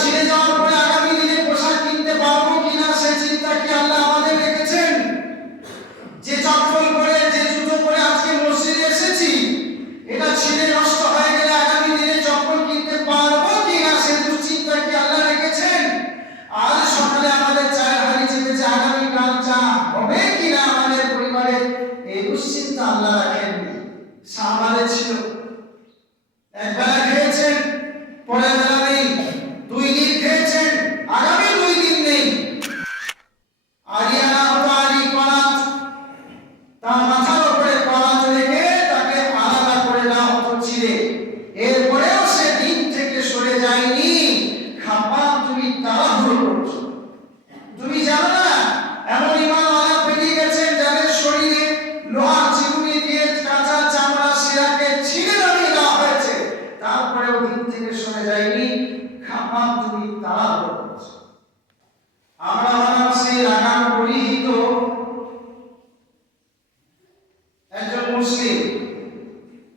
ছিঁড়ে যাওয়ার পরে আগামী দিনে পোশাক কিনতে পারবো কিনা সে চিন্তা কি আল্লাহ আমাদের রেখেছেন? যে চপ্পল পরে যে জুতো পরে আজকে মসজিদে এসেছি, এটা ছিঁড়ে নষ্ট হয়ে গেলে আগামী দিনে চপ্পল কিনতে পারবো কিনা সে দুশ্চিন্তা কি আল্লাহ রেখেছেন? আজ সকালে আমাদের চায়ের হাঁড়ি চেপেছে, আগামী কাল চা হবে কিনা আমাদের পরিবারে, এই দুশ্চিন্তা আল্লাহ রাখেননি। আমাদের ছিল একবেলা খেয়েছেন, পরের বেলা নেই, 2 দিন খেয়েছেন, আগামী 2 দিন নেই। আরিয়ানা হতো আরি করাত, তার মাথার উপরে করাত রেখে তাকে আলাদা করে দেওয়া হতো ছিঁড়ে। এরপরেও সে দিন থেকে সরে যায়নি। খাপা তুমি তাড়াহুড়ো করছো, তুমি জানো না এমন ইমানওয়ালা পেরিয়ে গেছেন যাদের শরীরে লোহার চিরুনি দিয়ে কাঁচা চামড়া শিরাকে ছিঁড়ে নামিয়ে দেওয়া হয়েছে, তারপরেও দিন থেকে সরে যায়নি। খাপা তুমি তাড়াহুড়ো করছো। আমরা হলাম সেই লাগাম পরিহিত একজন মুসলিম,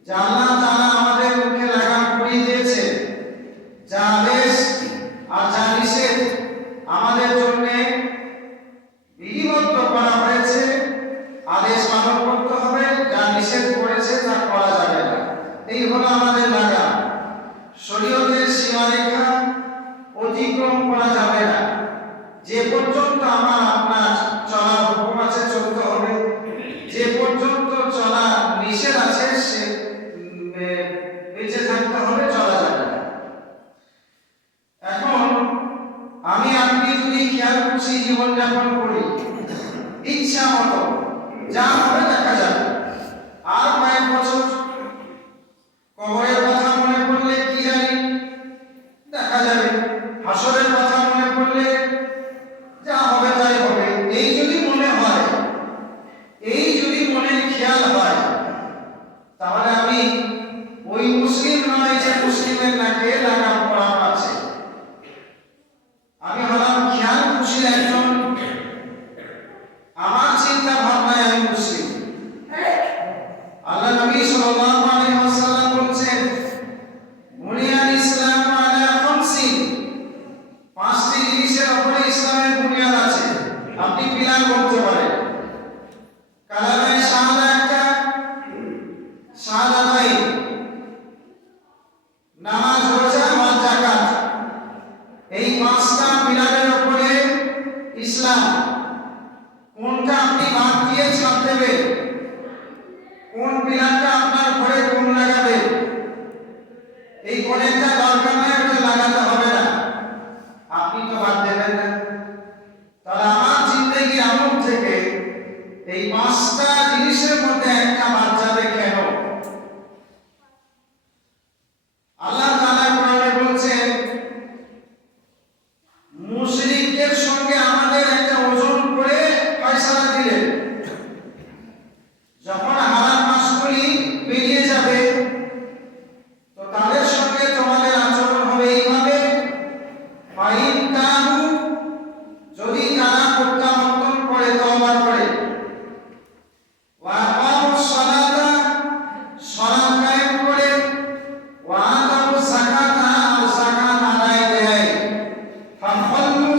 যা আল্লাহ তাআলা আমাদের মুখে লাগাম পরিয়ে দিয়েছে। যা আদেশ আর যা নিষেধ আমাদের জন্য বিধিবদ্ধ করা হয়েছে, আদেশ পালন করতে হবে, যা নিষেধ করেছে তা করা যাবে না। এই হলো আমাদের লাগাম। শরীয়তের সীমারেখা অতিক্রম করা যাবে না। যে পর্যন্ত আমার আপনার চলার হুকুম আছে চলতে হবে, যে পর্যন্ত চলা নিষেধ আছে সে বেঁচে থাকতে হবে, চলা যাবে না। এখন আমি আপনি যদি খেয়াল খুশি জীবনযাপন করি, ইচ্ছা মতো যা হবে দেখা যাবে, আর কয়েক বছর কবরের কথা মনে পড়লে কি জানি দেখা যাবে, হাসরের কথা মনে পড়লে যা হবে তাই হবে। এই যদি মনে হয়, এই যদি মনের খেয়াল হয়, তাহলে আমি ওই মুসলিম নয় যে মুসলিমের নাকে লাগাম পরানো আছে। আমি হলাম খেয়াল খুশির একজন, আমার চিন্তা ভাবনায় আমি মুসলিম। আল্লাহ নবী সাল্লাল্লাহু আলাইহি ওয়াসাল্লাম বলেছেন, বুনিয়াল ইসলাম আলা খামসিন, 5টি জিনিসের উপরে ইসলামের বুনিয়াদ আছে। আপনি পিলার বলতে পারেন। কালামে শাহাদা একটা, শাহাদাতাইন, নামাজ, রোজা, হজ, যাকাত, এই 5টা পিলারের উপরে ইসলাম। কোনটা আপনি বাদ দিয়ে ছাড় দেবে, কোন পিলারটা আপনার ঘরে কোন লাগাবে, এই কোনটা দরকার নেই, ওটা লাগাতে হবে না, আপনি তো বাদ দেবেন না। তাহলে আমার জিন্দেগির আমল থেকে এই 5টা জিনিসের মধ্যে একটা বাদ যাবে কেন? আল্লাহ তাআলা কোরআনে বলছেন, মুশরিকদের সঙ্গে আমাদের একটা ওজন করে ফয়সালা দিলেন। যখন হালাল মাসগুলি বেরিয়ে যাবে, তো তাদের সঙ্গে তোমাদের আচরণ হবে এইভাবে, ফাইন তাবু, যদি তারা প্রত্যাবর্তন করে, তওবা করে, ওয়া আকামুস সালাতা, সালাত কায়েম করে, ওয়া আতাউস যাকাতা, যাকাত আদায় দেয়, ফাখাল্লু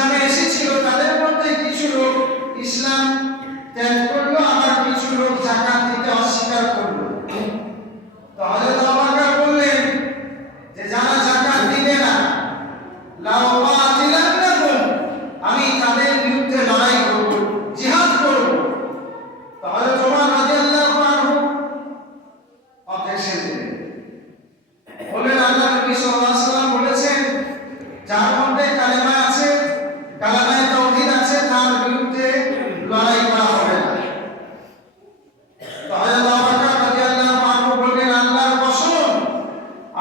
ইসলামে এসেছিল তাদের মধ্যে কিছু লোক ইসলাম ত্যাগ করলো, আবার কিছু লোক যাকাত দিতে অস্বীকার করলো। তো হযরত আবু বকর বললেন যে যারা যাকাত দিবে না, লাউ কাতিলান্নাকুম, আমি তাদের বিরুদ্ধে লড়াই করব, জিহাদ করব। তো হযরত ওমর রাদিয়াল্লাহু আনহু অবজেকশন দিলেন, বললেন আল্লাহ নবী সাল্লাল্লাহু আলাইহি ওয়াসাল্লাম বলেছেন যার মধ্যে কালেমা আছে, কালেমায়ে তাওহীদ আছে, তার বিরুদ্ধে লড়াই করা হবে না। তো হযরত আবু বকর রাদিয়াল্লাহু আনহু বললেন আল্লাহর কসম,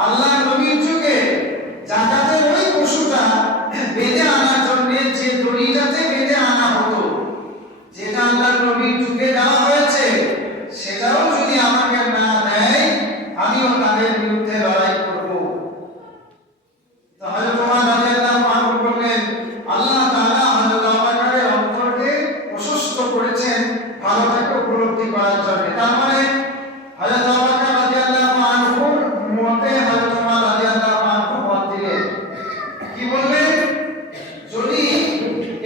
আল্লাহ নবীর যুগে যাকাতের ওই পশুটা বেঁধে আনার জন্য যে দড়িটাতে বেঁধে আনা হতো, যেটা আল্লাহ নবীর যুগে দেওয়া হয়েছে, সেটাও যদি আমাকে না দেয় আমিও তাদের বিরুদ্ধে লড়াই করব। তো হযরত ওমর রাদিয়াল্লাহু আনহু বললেন আল্লাহ তাআলা হযরত আবু বকরের অন্তরকে প্রশস্ত করেছেন ভালোটাকে উপলব্ধি করার জন্য। তার মানে হযরত আবু বকর রাদিয়াল্লাহু আনহুর মতে হযরত ওমর রাদিয়াল্লাহু আনহু মত দিলেন। কি বললেন? যদি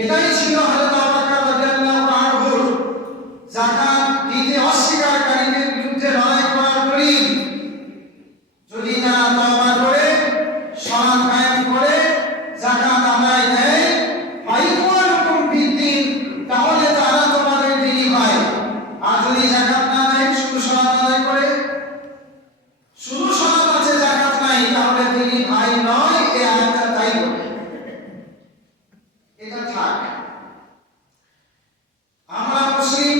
এটাই ছিল হযরত আবু বকর রাদিয়াল্লাহু আনহুর যাকাত দিতে অস্বীকারকারীদের বিরুদ্ধে লড়াই করার দলিল, যদি তারা তওবা করে সালাত কায়েম করে যাকাত আদায় দেয়, ফাইকুয়ানুকুম ফিদ্দীন, তাহলে তারা তোমাদের দিনী ভাই। আর যদি যাকাত না দেয়, শুধু সালাত আদায় করে, শুধু সালাত আছে যাকাত নাই, তাহলে দিনী ভাই নয়। এই আয়াতটা তাই বলে। এটা থাক। আমরা মুসলিম,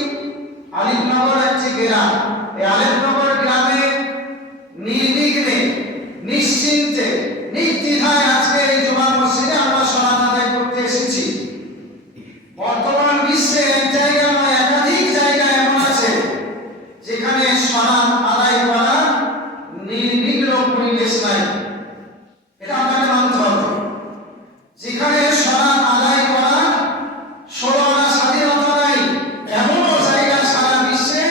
আলিফনগর একটি গ্রাম, এই আলিফনগর গ্রামে নির্বিঘ্নে নিশ্চিন্তে নির্দ্বিধায় আজকে এই জুমা মসজিদে আমরা সালাত আদায় করতে এসেছি। বর্তমান বিশ্বে এক জায়গা নয়, একাধিক জায়গা এমন আছে যেখানে সালাত আদায় করা নির্বিঘ্ন পরিবেশ নাই। এটা আপনাকে মানতে হবে। যেখানে সালাত আদায় করা ষোলো আনা স্বাধীনতা নাই, এমনও জায়গা সারা বিশ্বে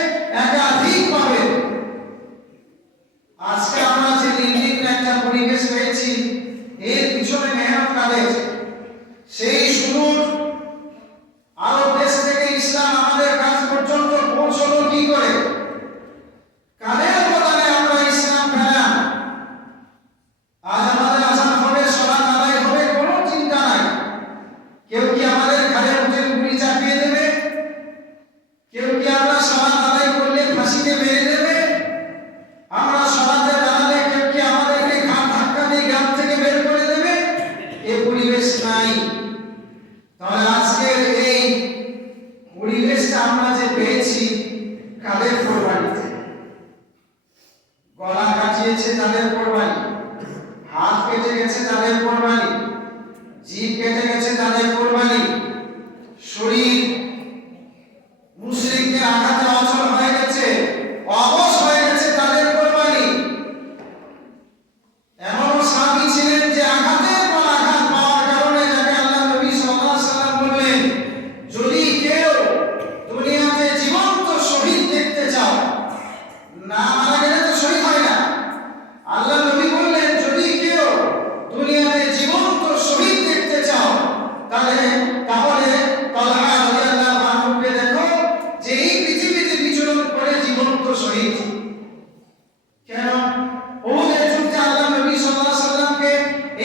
একাধিক পাবে। আজকে আমরা যে নির্বিঘ্ন একটা পরিবেশ পেয়েছি, এর পিছনে মেহনত কাদের? সেই শুরুর আরব দেশ থেকে ইসলাম আমাদের কাছ পর্যন্ত পৌঁছলো কি করে? কাদের অবদানে আমরা ইসলাম পেলাম? আজ আমাদের আজান হবে, সালাত আদায় হবে, কোনো চিন্তা নাই। কেউ কি আমাদের ঘাড়ে উঠে গুলি চাপিয়ে দেবে? কেউ কি আমরা সালাত আদায় করলে ফাঁসিতে মেরে দেবে? আমরা সালাতে দাঁড়ালে কেউ কি আমাদেরকে ঘাট ধাক্কা দিয়ে গ্রাম থেকে বের করে দেবে? এ পরিবেশ নাই। তাহলে আজকের এই পরিবেশটা আমরা যে পেয়েছি কাদের কোরবানিতে? গলা কাটিয়েছে তাদের কোরবানি, হাত কেটে গেছে তাদের কোরবানি, জিভ কেটে গেছে তাদের কোরবানি, শরীর মুশরিকদের আঘাতে অচল হয়ে গেছে, অবশ হয়ে গেছে তাদের কোরবানি। এমনও সাহাবী ছিলেন যে আঘাতের পর আঘাত পাওয়ার কারণে, যাকে আল্লাহ নবী সাল্লাল্লাহু আলাইহি ওয়াসাল্লাম বললেন যদি কেউ দুনিয়াতে জীবন্ত শহীদ দেখতে চাও, না মারা গেলে তো শহীদ হয় না। আল্লাহ নবী বললেন যদি কেউ দুনিয়াতে জীবন্ত শহীদ দেখতে চাও, তাহলে তালহা রাদিয়াল্লাহু আনহুকে দেখো, যে এই পৃথিবীতে বিচরণ করে জীবন্ত শহীদ। কেন? ওদের যুদ্ধে আল্লাহ নবী সাল্লাল্লাহু আলাইহি ওয়াসাল্লামকে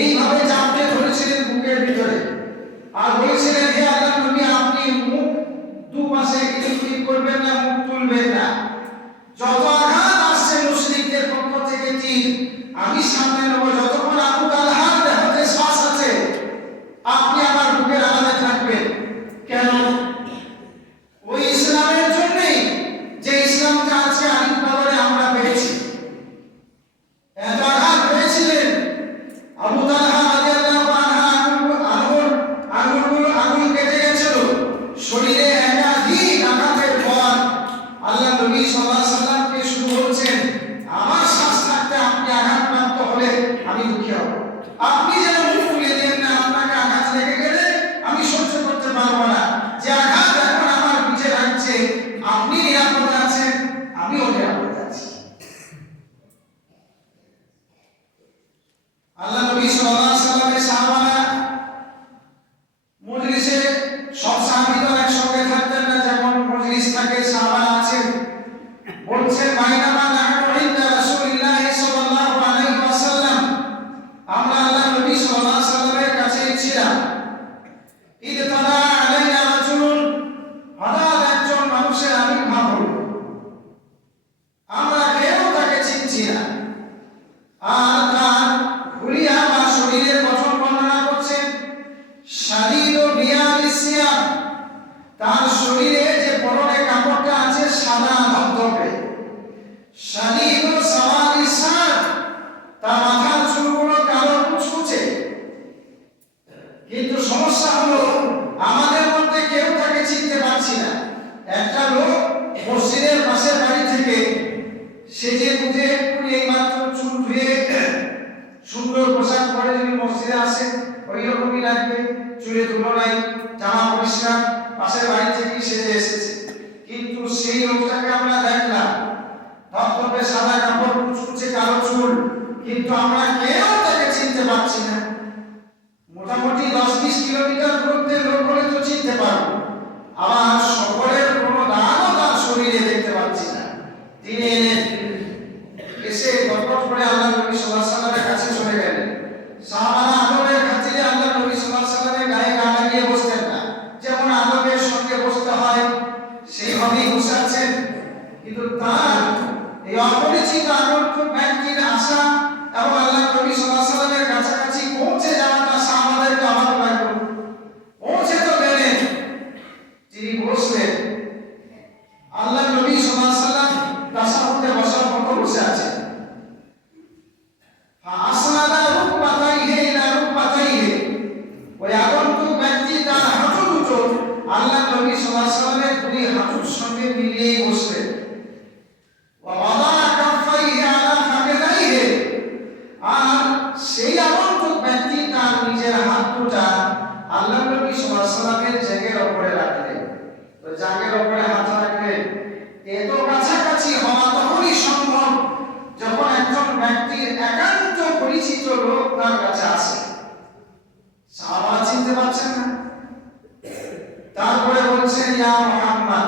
এইভাবে চাপতে ধরেছিলেন বুকের ভিতরে, আর বলেছিলেন হে আল্লাহ নবী, আপনি মুখ দুপাশে কিছু করবেন না, মুখ তুলবেন না। যত আঘাত আসছে মুশরিকদের পক্ষ থেকে তীর, আমি সামনে নেব। যতক্ষণ আবু তালহার দেহতে শ্বাস আছে, আপনি আমার বুকের আড়ালে থাকবেন। কেন? ওই ইসলামের জন্যই, যে ইসলামটা আজকে আলিফনগরে আমরা পেয়েছি। এত আঘাত পেয়েছিলেন আবু তালহা রাদিয়াল্লাহু আনহুর কেটে গেছিল শরীরে, একাধিক আঘাতের পর আল্লাহ নবী সাল্লাল্লাহু আলাইহি ওয়াসাল্লামকে শুধু বলছেন আমার শ্বাস থাকতে আপনি আঘাতপ্রাপ্ত হলে আমি দুঃখী হব। আপনি যেন মুখ তুলে দেন না, আপনাকে আঘাত লেগে কিন্তু সমস্যা হলো আমাদের মধ্যে কেউ তাকে চিনতে পারছি না। একটা লোক মসজিদের পাশের বাড়ি থেকে সেজে গুজে এই মাত্র চুল ধুয়ে সুন্দর পোশাক পরে যদি মসজিদে আসে ওই রকমই লাগবে, চুলে ধুলো নাই, জামা পরিষ্কার, পাশের বাড়ি থেকে সেজে এসেছে। কিন্তু সেই লোকটাকে আমরা দেখলাম ধবধবে সাদা কাপড়, কুচকুচে কালো চুল, কিন্তু আমরা কেউ তাকে চিনতে পারছি না। মোটামুটি 10-20 কিলোমিটার দূরত্বের লোক হলে তো চিনতে পারবো, আবার সকলের কোনো দাগও তার শরীরে দেখতে পাচ্ছি না। তিনি এসে দরকার করে আল্লাহ নবী সাল্লাল্লাহু আলাইহি ওয়াসাল্লামের কাছে চলে গেলেন। সাহাবারা আদবের খাতিরে আল্লাহ নবী সাল্লাল্লাহু আলাইহি ওয়াসাল্লামের গায়ে গা লাগিয়ে বসতেন না, যেমন আদবের সঙ্গে বসতে হয় সেইভাবেই বসে আছেন। কিন্তু তার এই অপরিচিত আগন্তুক ব্যক্তির আশা এবং আল্লাহ নবী সাল্লাল্লাহু আলাইহি ওয়াসাল্লামের কাছাকাছি পৌঁছে যাওয়াটা সাহাবাদেরকে ভালো লাগলো। পৌঁছে তো গেলেন, তিনি বসলেন। আল্লাহ নবী সাল্লাল্লাহু আলাইহি ওয়াসাল্লাম তাসাহুদে বসার মতো বসে আছেন। ফাআসনাদা রুকবাতাইহি ইলা রুকবাতাইহি, ওই আগন্তুক ব্যক্তি তার হাঁটু দুটো আল্লাহ নবী সাল্লাল্লাহু আলাইহি ওয়াসাল্লামের দুই হাঁটুর সঙ্গে মিলিয়ে বসলেন। ওয়া ওয়াদা কাফাইহি আলা ফাকিদাইহি, আর সেই আগন্তুক ব্যক্তি তার নিজের হাত দুটো আল্লাহ নবী সাল্লাল্লাহু আলাইহি ওয়াসাল্লামের জায়গার উপরে রাখলেন। তো জায়গার উপরে হাত রাখলেন। এত কাছাকাছি হওয়া তখনই সম্ভব যখন একজন ব্যক্তির একান্ত পরিচিত লোক তার কাছে আসে। সাহাবারা চিনতে পারছেন না। তারপরে বলছেন ইয়া মুহাম্মদ,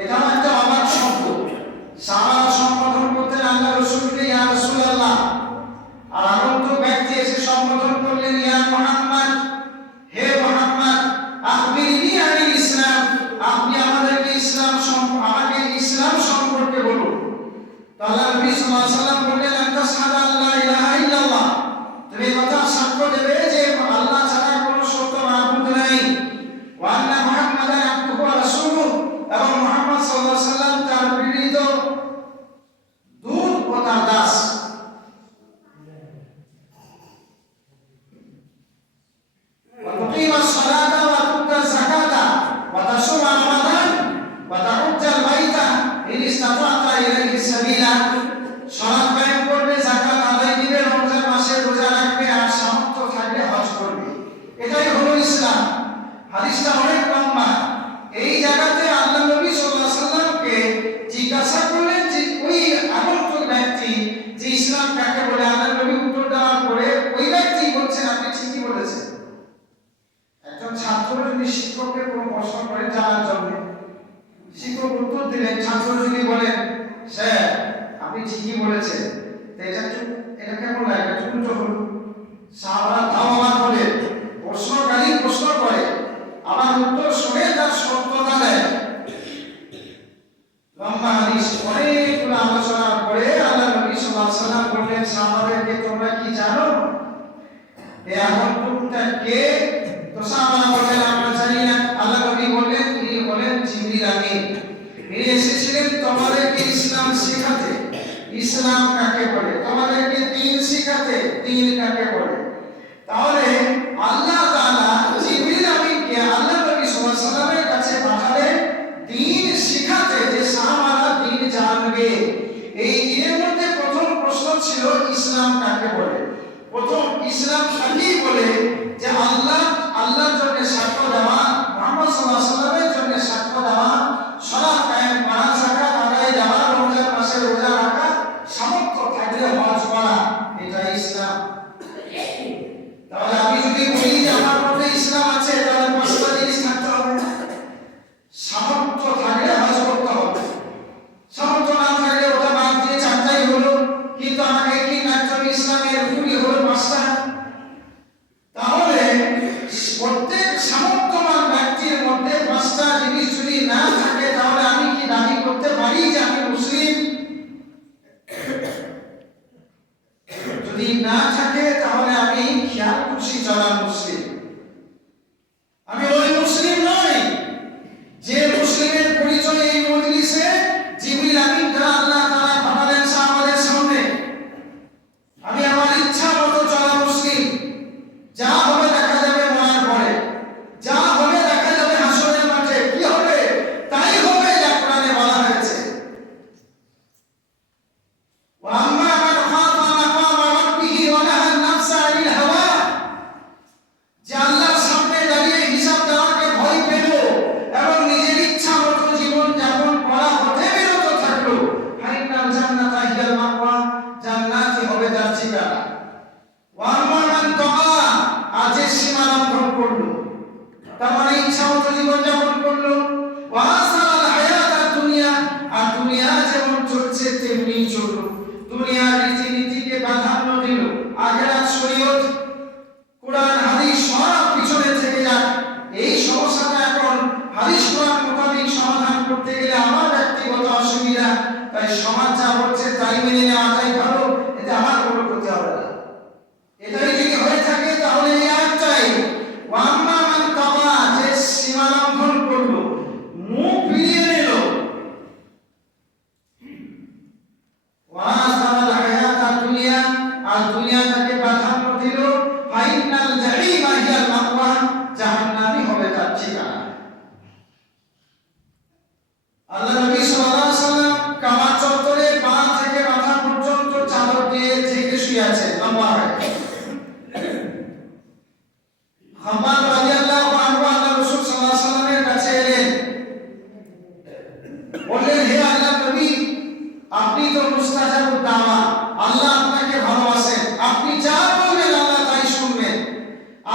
এটা একটা অবাক শব্দ। সাহাবারা সম্বোধন করতেন আল্লাহ রাসূলকে ইয়া রাসূলুল্লাহ, আর আগন্তুক ব্যক্তি এসে সম্বোধন করলেন ইয়া মুহাম্মদ, হে মুহাম্মদ, আখবিরনি আনিল ইসলাম, আপনি আমাদেরকে আমাকে ইসলাম সম্পর্কে বলুন। তো আল্লাহ নবী সাল্লাল্লাহু আলাইহি ওয়াসাল্লাম বললেন আনতা শাহাদা আল্লা ইলাহা ইল্লাল্লাহ, তুমি কথা সাক্ষ্য দেবে যে আল্লাহ ছাড়া কোনো সত্য মাবুদ নাই, ওয়া আন্না মুহাম্মাদান আবদুহু ওয়া রাসূলুহু, এবং মুহাম্মদ সাল্লাল্লাহু আলাইহি ওয়াসাল্লাম তার প্রেরিত দূত ও তার দাস। ওয়া তুকিমাস সালাতা ওয়া তু'তাজ যাকাতা ওয়া তাসুমা রমাদান ওয়া তাহুজ্জাল বাইতা ইন ইসতাতা'তা ইলাইহি সাবিলা, সালাত কায়েম করবে, যাকাত আদায় দিবে, রমজান মাসে রোজা রাখবে, আর সামর্থ্য থাকলে হজ করবে। এটাই হলো ইসলাম। হাদিসটা অনেক লম্বা। এই জায়গাতে আল্লাহ নবী সাল্লাল্লাহু আলাইহি ওয়াসাল্লামকে জিজ্ঞাসা করলেন যে ওই আগন্তুক ব্যক্তি যে ইসলাম কাকে বলে, আল্লাহ নবী উত্তর দেওয়ার পরে ওই ব্যক্তি বলছেন আপনি ঠিকই বলেছেন। একজন ছাত্র যদি শিক্ষককে কোনো প্রশ্ন করে জানার জন্য, শিক্ষক উত্তর দিলেন, ছাত্র যদি বলেন স্যার আপনি ঠিকই বলেছেন, তো এটা কেমন লাগে? উল্টো হলো। সাহাবারা ধাওয়া করে, প্রশ্নকারী প্রশ্ন করে, আবার উত্তর শুনে তার সত্যতা দেয়। লম্বা হাদিস, অনেকগুলো আলোচনার পরে আল্লাহ নবী সাল্লাল্লাহু আলাইহি ওয়াসাল্লাম বললেন সাহাবাদেরকে, তোমরা কি জানো এই আগন্তুকটা কে? তো সাহাবারা বললেন আমরা জানি না। আল্লাহ নবী বললেন তিনি হলেন জিবরিল আমিন। তিনি এসেছিলেন তোমাদেরকে ইসলাম শেখাতে। ইসলাম কাকে বলে? তোমাদেরকে দ্বীন শেখাতে। দ্বীন কাকে বলে? তাহলে আল্লাহ তাআলা জিবরিল আমিনকে আল্লাহ নবী সাল্লাল্লাহু আলাইহি ওয়াসাল্লামের কাছে পাঠালেন দ্বীন শেখাতে, যে সাহাবারা দ্বীন জানবে। এই দ্বীনের মধ্যে প্রথম প্রশ্ন ছিল ইসলাম কাকে বলে। প্রথম ইসলাম কাকে বলে? যে আল্লাহর জন্য সাক্ষ্য দেওয়া, মুহাম্মদ সাল্লাল্লাহু আলাইহি ওয়াসাল্লামের জন্য সাক্ষ্য দেওয়া, সালাত কায়েম করা, যাকাত আদায় দেওয়া, রমজান মাসে রোজা রাখা, সামর্থ্য থাকলে হজ করা, এটা ইসলাম। তাহলে আমি যদি বলি যে আমার মধ্যে ইসলাম আছে, তাহলে পাঁচটা জিনিস থাকতে হবে। সামর্থ্য থাকলে হজ করতে হবে, সামর্থ্য না থাকলে ওটা বাদ দিয়ে চারটাই হলো, কিন্তু আমাকে কি রাখতে হবে? ইসলামের রুলই হলো পাঁচটা। তাহলে প্রত্যেক সামর্থ্যবান ব্যক্তির মধ্যে পাঁচটা জিনিস যদি না থাকে, তাহলে আমি কি দাবি করতে পারি যে আমি মুসলিম? যদি না থাকে তাহলে আমি খেয়াল খুশি চলা মুসলিম। আমি ওই মুসলিম নই যে মুসলিমের পরিচয় এই মজলিসে জিবরিল আমিন দ্বারা আল্লাহ তাআলা পাঠালেন সাহাবাদের সামনে। আমি আমার ইচ্ছা মতো চলা মুসলিম, যা হবে দেখা যাবে জীবনযাপন করলো, তার মানে ইচ্ছা মতো জীবনযাপন করলো। ওয়াসাল হায়াত দুনিয়া, আর দুনিয়া যেমন চলছে তেমনি চললো। দুনিয়ার রীতিনীতিকে প্রাধান্য দিল, আখিরাত শরীয়ত কোরআন হাদিস সব পিছনে থেকে যাক। এই সমস্যাটা এখন হাদিস কোরআন মোতাবেক সমাধান করতে গেলে আমার ব্যক্তিগত অসুবিধা, তাই সমাজ যা বলছে তাই মেনে নেওয়াটাই ভালো, এতে আমার কোনো ক্ষতি হবে না। এটাই যদি হয়ে থাকে তাহলে এই আয়াতটাই ওয়াম্মা মান তাওয়া, যে সীমা লঙ্ঘন করলো, মুখ ফিরিয়ে নিল, ওয়াসাল হায়াত দুনিয়া, আর দুনিয়াটাকে প্রাধান্য দিল, ফাইনাল জাহিমা হিয়াল মাওয়া, জাহান্নামই হবে তার ঠিকানা। আল্লাহ নবী সাল্লাল্লাহু আলাইহি ওয়াসাল্লাম কাবা চত্বরে পা থেকে মাথা পর্যন্ত চাদর দিয়ে ঢেকে শুয়ে আছেন লম্বা হয়ে। খাব্বাব রাদিয়াল্লাহু আনহু আল্লাহ রাসূল সাল্লাল্লাহু আলাইহি ওয়াসাল্লামের কাছে এলেন, বললেন, হে আল্লাহর নবী, আপনি তো মুস্তাজাবুদ দাওয়া, আল্লাহ আপনাকে ভালোবাসেন, আপনি যা বলবেন আল্লাহ তাই শুনবেন।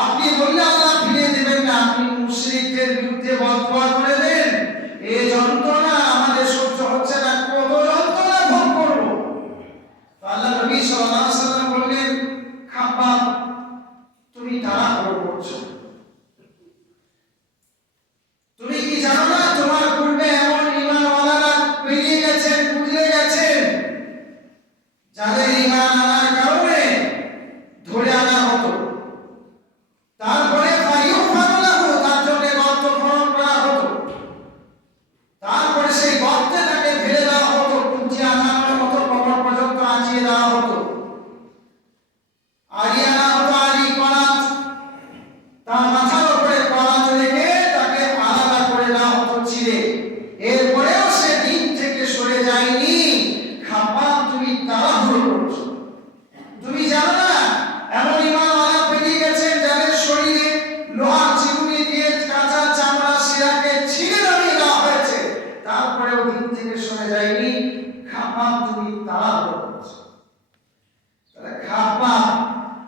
আপনি বললে আল্লাহ ফিরিয়ে দেবেন না, আপনি মুশরিকদের বিরুদ্ধে বদদোয়া করে দেন, এই যন্ত্রণা আমাদের সহ্য হচ্ছে না, কত যন্ত্রণা ভোগ করব। তো আল্লাহ নবী সাল্লাল্লাহু আলাইহি ওয়াসাল্লাম বললেন, খাব্বাব, তুমি তাড়াহুড়ো করছো, তুমি কি জানো না তোমার পূর্বে এমন ঈমানওয়ালারা বেরিয়ে গেছেন, গুজরে গেছেন, যাদের ঈমান আনার কারণে ধরে আনা হতো, তারপরে ফায়ুফারু লাহু, তার জন্য গর্ত খনন করা হতো, তারপরে সেই গর্তে তাকে ফেলে দেওয়া হতো, কুচি আনানোর মতো কবর পর্যন্ত আঁচিয়ে দেওয়া হতো, আরিয়ানা হতো আরি করাত, তার মাথার উপরে করাত রেখে তাকে আলাদা করে দেওয়া হতো চিরে। এরপরেও সে দিন থেকে সরে যায়নি। খাব্বাব, তুমি তাড়াহুড়ো করছো, তুমি জানো না এমন ঈমানওয়ালা বেরিয়ে গেছেন যাদের শরীরে লোহার চিরুনি দিয়ে কাঁচা চামড়া শিরাকে ছিঁড়ে নামিয়ে দেওয়া হয়েছে, তারপরেও দিন থেকে সরে যায়নি। খাব্বাব, তুমি তাড়াহুড়ো করছো। তাহলে খাব্বাব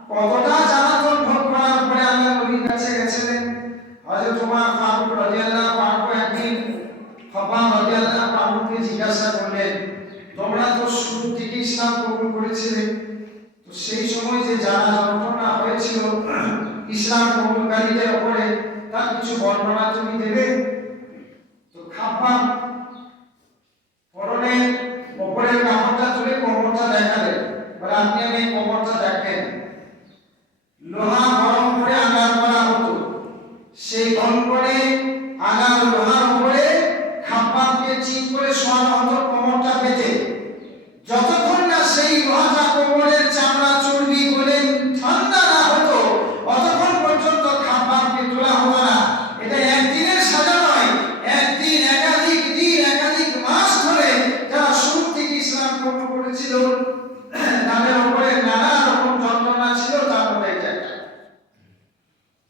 কতটা জ্বালাতন ভোগ করার পরে আল্লাহ নবীর কাছে গেছিলেন। হযরত ওমর ফারুক রাদিয়াল্লাহু আনহু একদিন খাব্বাব রাদিয়াল্লাহু আনহুকে জিজ্ঞাসা করলেন, তোমরা তো শুরু থেকে ইসলাম কবুল করেছিলে, তো সেই সময় যে যারা যন্ত্রণা হয়েছিল ইসলাম কবুলকারীদের উপরে, তার কিছু বর্ণনা তুমি দেবে? তো খাব্বাব পরনে উপরের কাপড়টা তুলে কোমরটা দেখালেন, বলে, আপনি আমি কোমরটা দেখেন, লোহা গরম করে আগার করা হতো, সেই গরম করে আগার লোহার উপরে খাব্বাবকে চিত করে শোয়ানো হতো কোমরটা পেতে। যতক্ষণ না সেই লোহাটা কোমরের চামড়া চর্বি গলে ঠান্ডা না হতো, অতক্ষণ পর্যন্ত খাব্বাবকে তোলা হতো না। এটা একদিনের সাজা নয়, একদিন, একাধিক দিন, একাধিক মাস ধরে যারা শুরু থেকে ইসলাম কবুল করেছিল তাদের উপরে নানা রকম যন্ত্রণা ছিল, তার মধ্যে এটা একটা।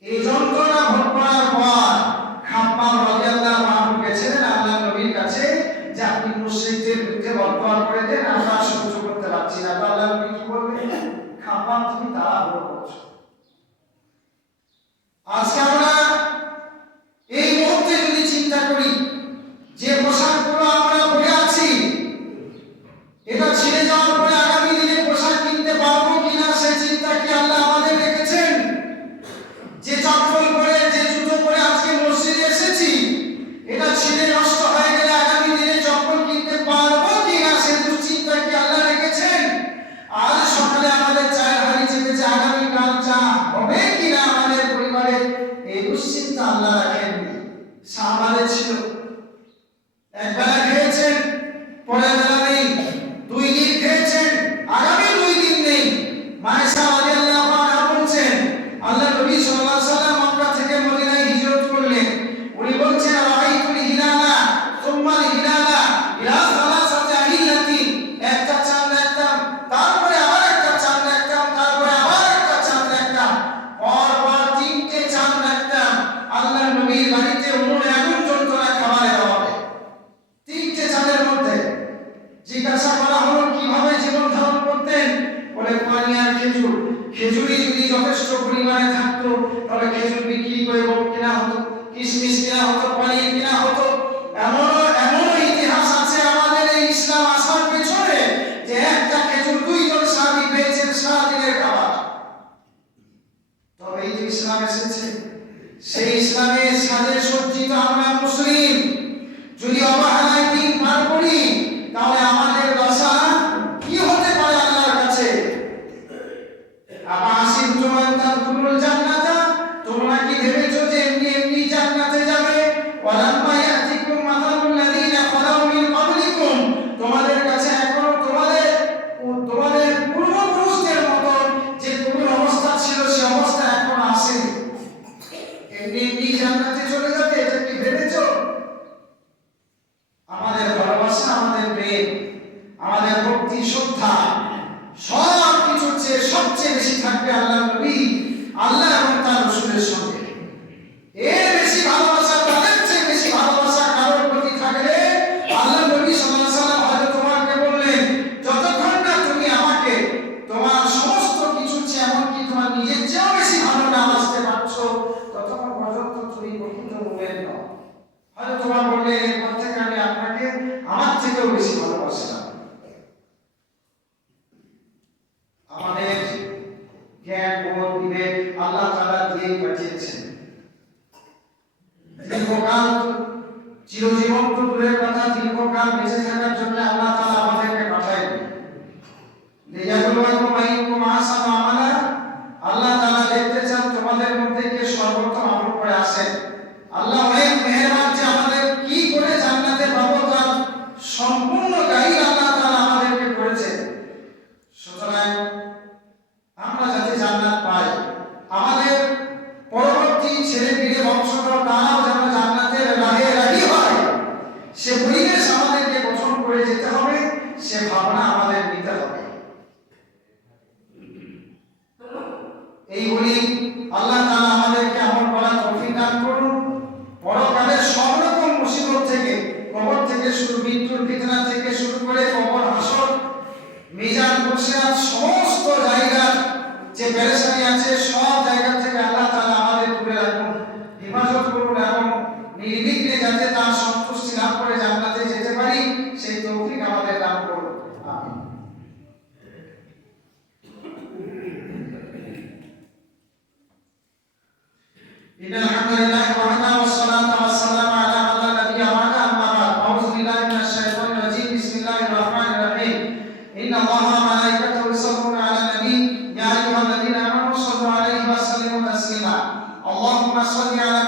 এই যন্ত্রণা ভোগ করার পর খাব্বাব রাদিয়াল্লাহু আনহু গেছিলেন আল্লাহর নবীর কাছে যে আপনি মুশরিকদের বিরুদ্ধে বদদোয়া করে দেন, আমরা সহ্য করতে পারছি না। তো আল্লাহর নবী কি বলবেন? খাব্বাব, তুমি তাড়াহুড়ো করছো। আজকে আমরা এই মুহূর্তে যদি চিন্তা করি যে পোশাকগুলো আমরা পরে আছি, এটা ছিঁড়ে যাওয়ার পরে আগামী দিনে পোশাক কিনতে পারবো কিনা সে চিন্তা কি আল্লাহ আমাদের রেখেছেন? যে চপ্পল পরে, যে জুতো পরে আজকে মসজিদে এসেছি, এটা ছিঁড়ে নষ্ট হয়ে গেলে আগামী দিনে চপ্পল কিনতে পারবো কিনা সে দুশ্চিন্তা কি আল্লাহ রেখেছেন? আজ সকালে আমাদের চায়ের হাড়ি চেপেছে, আগামী কাল চা হবে কিনা আমাদের পরিবারে, এই দুশ্চিন্তা আল্লাহ রাখেননি। সাহাবাদের ছিল, একবেলা খেয়েছেন, পরের বেলা নেই, 2 দিন খেয়েছেন, আগামী 2 দিন নেই। মায়েশা রাদিয়াল্লাহু আনহা বলছেন, আল্লাহ নবী সাল্লাল্লাহু আলাইহি ওয়াসাল্লাম মক্কা থেকে মদিনায় হিজরত করলেন। উনি বলছেন, রাআইতুল হিলালা সুম্মাল হিলালা ইলা সালাসাতি আহিলাতিন, একটা চাঁদ দেখতাম, তারপরে আবার একটা চাঁদ দেখতাম, তারপরে আবার একটা চাঁদ দেখতাম, পর পর 3টে চাঁদ দেখতাম। আল্লাহ বিক্রি করে ভোগ কেনা হতো, কিশমিশ কেনা হতো, পনির কেনা হতো। এমন এমন ইতিহাস আছে আমাদের এই ইসলাম আসার পেছনে, যে একটা খেজুর 2 জন সাহাবী পেয়েছেন সারাদিনের খাবার। তবে এই যে ইসলাম এসেছে, সেই ইসলামে সাজে সজ্জিত আমরা মুসলিম যদি অবহেলায় দিন পার করি, তাহলে আমাদের দশা কি হতে পারে আল্লাহর কাছে? আবাসিন তুমান তাদখুলুল জান্নাতা, তোমরা কি ভেবেছো যে এমনি এমনি জান্নাতে যাবে? ওয়ালাম্মা ইয়াতিকুম মাসালুল লাযিনা খালাউ মিন ক্বাবলিকুম, তোমাদের কাছে এখনো তোমাদের পূর্বপুরুষদের মতো যে কোন অবস্থা ছিল, সে অবস্থা এখনো আসেনি। এমনি এমনি জান্নাতে চলে যাবে, এটা কি ভেবেছো? আমাদের ভালোবাসা, আমাদের প্রেম, আমাদের ভক্তি, শ্রদ্ধা সব কিছুর চেয়ে সবচেয়ে বেশি থাকবে আল্লাহ নবী, আল্লাহ এবং তার রাসূলের সঙ্গে। এর বেশি ভালোবাসা, তাদের চেয়ে বেশি ভালোবাসা কারোর প্রতি থাকলে আল্লাহ নবী সাল্লাল্লাহু আলাইহি ওয়াসাল্লাম হযরত ওমরকে বললেন, যতক্ষণ না তুমি আমাকে তোমার সমস্ত কিছুর চেয়ে, এমনকি তোমার নিজের চেয়েও বেশি ভালো না বাসতে পারছো, ততক্ষণ পর্যন্ত তুমি প্রকৃত মুমিন নও। হযরত ওমর বললেন, এরপর থেকে আমি আপনাকে আমার থেকেও বেশি ভালোবাসলাম। আমাদের জ্ঞান, বোধ, বিবেক আল্লাহ তাআলা দিয়েই পাঠিয়েছেন। দীর্ঘকাল, চিরজীবন তো দূরের কথা, দীর্ঘকাল বেঁচে থাকার জন্য আল্লাহ তাআলা আমাদেরকে পাঠালেন। লিয়াবলুয়াকুম আইয়ুকুম আহসানু আমালা, আল্লাহ তাআলা দেখতে চান তোমাদের মধ্যে কে সর্বোত্তম আমল করে আসেন। আল্লাহ অনেক মেহেরবান যে আমাদের কি করে জান্নাতে পাবো তার সম্পূর্ণ গাইড আল্লাহ তাআলা আমাদেরকে করেছেন। সুতরাং আমরা যাতে জান্নাত পাই, আমাদের পরবর্তী ছেলে পিলে বংশধর তারাও যেন জান্নাতের রাহে রাহি হয়, সে পরিবেশ আমাদেরকে গঠন করে যেতে হবে, সে ভাবনা আমাদের নিতে হবে। এই বলি আল্লাহ তাআলা আমাদেরকে আমল করার তৌফিক দান করুন। পরকালের সব রকম মুসিবত থেকে, কবর থেকে শুরু, মৃত্যুর ফিতনা থেকে শুরু করে কবর, হাসর, মিজান, পুরসিরাত, সমস্ত জায়গার যে পেরেশানি আছে, সব জায়গা থেকে আল্লাহ তাআলা আমাদের দূরে রাখুন, হেফাজত করুন এবং নির্বিঘ্নে যাতে তার সন্তুষ্টি লাভ করে জান্নাতে যেতে পারি, সেই তৌফিক আমাদের দান করুন। আমিন। ইন্নাল হামদুলিল্লাহি ওয়াহদাহু ওয়াসসালাতু ওয়াসসালামু আলা মান লা নাবিয়্যা বা'দা, আম্মা বা'দ। আউযু বিল্লাহি মিনাশ শাইতানির রাজীম। বিসমিল্লাহির রাহমানির রাহিম। ইন্নাল্লাহা ওয়া মালাইকাতাহু ইউসাল্লুনা আলান নাবী, ইয়া আইয়ুহাল্লাযীনা আমানু সাল্লু আলাইহি ওয়া সাল্লিমু তাসলিমা। আল্লাহুম্মা সাল্লি আলা